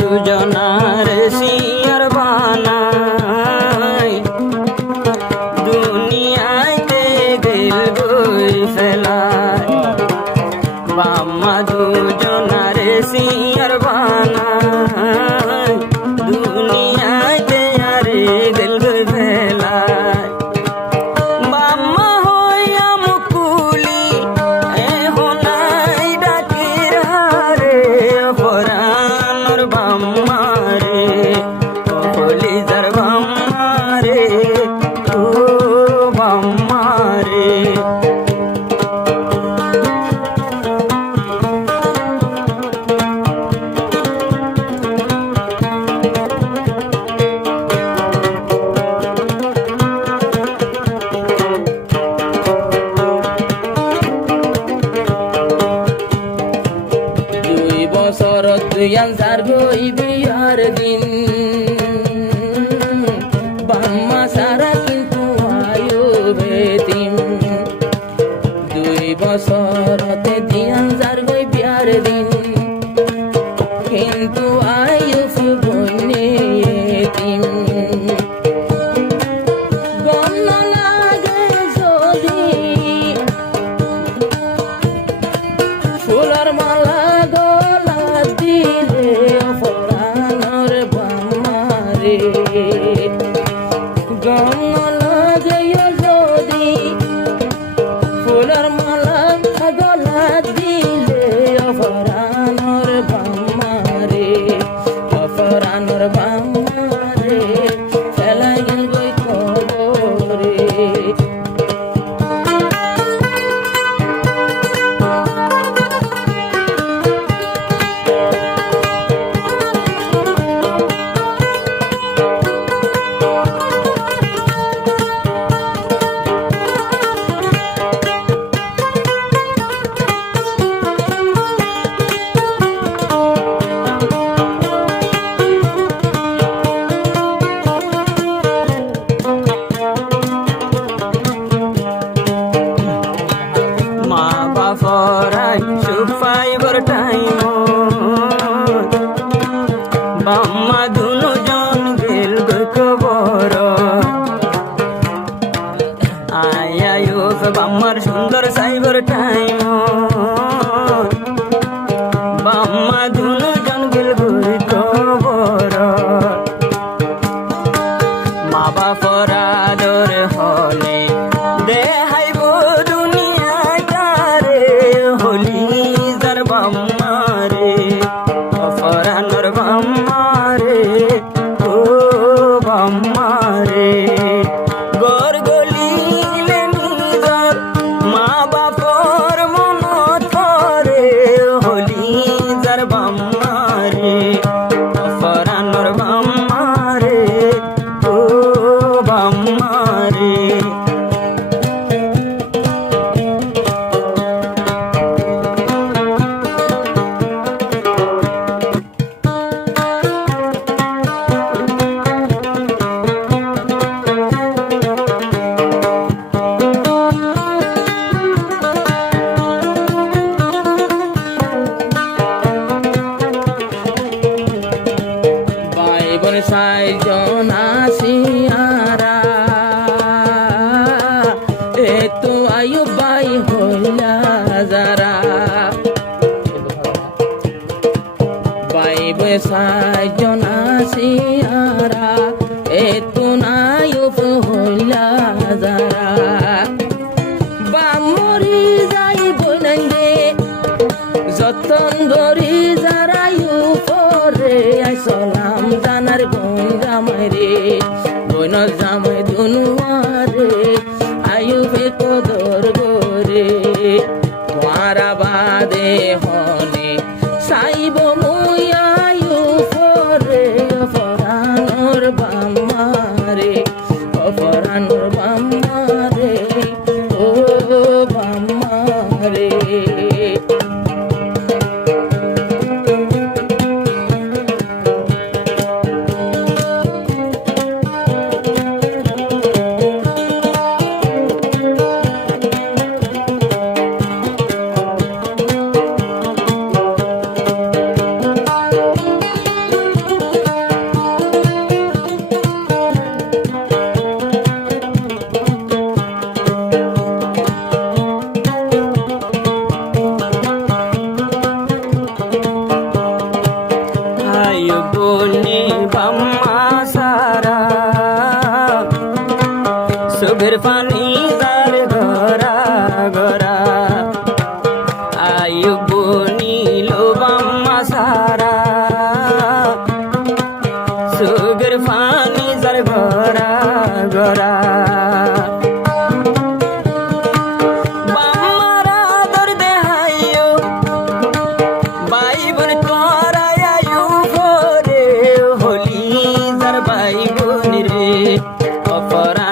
দুজনার শিয়ার বানাই দুনিয়াতে দিল গই ফেলাই বাম্মা দুজনার শিয়ার বানাই দুনিয়াতে আরে দিল গই ফেলাই বাম্মা হইয়া মুকুলি এহনাই ডাকির হারে পরানোর বাম্মা রে কলিজার বাম্মা রে ও বাম্মা রে দুয়ার গই বিয়ার দিন বাম্মা সারা কিন্তু আয়ো বেতিম 2 বছরতে দিয়ার গই বিয়ার দিন কিন্তু আয়ো বনে এতিম গন্ন লাগে যদি ফুলের মালা দিলে পরানোর বাম্মা রে গঙ্গ লাগে যদি ফুলের মালা গলা দিলে পরানোর বাম্মা রে পরানোর বাম্মা রে ফেলাই গেল গই কবরে ফরাই সুফাইবার টাইম বাম্মা দুজন গেল গই কবর আয়ায়ো বাম্মার সুন্দর সাইবার টাইম বাম্মা দুজন গেল গই কবর মা বাপর আদর হলে দেহাইব বাম্মা রে পরানোর বাম্মা রে ও বাম্মা রে গর গলিলে নিজর মা বাপর মন ধরে হলি যার বাম্মা রে পরানোর বাম্মা রে ও বাম্মা রে সাইজন আসিয়ারা এ তো আয়ু বাই হইলা যারা বাই বই সাইজন আসিয়ারা এ তো নায়ু হইলা যারা বামরি যাই বইনাইবে যতন গরি যারা ইউ পরে আইসলাম জানার বোন জামাই রে বোন জামাই দুনুয়ারে আয়ু বে কদর গোরে মারা বাদে হনে সাইব মুই আয়ু পরে পরানোর বাম্মা রে পরানোর বাম্মা রে ও বাম্মা রে বনি বাম্মা সারা সুগের পানি যার গরা গরা আয়ু বনি লো বাম্মা সারা সুগের পানি যার গরা গরা অপরা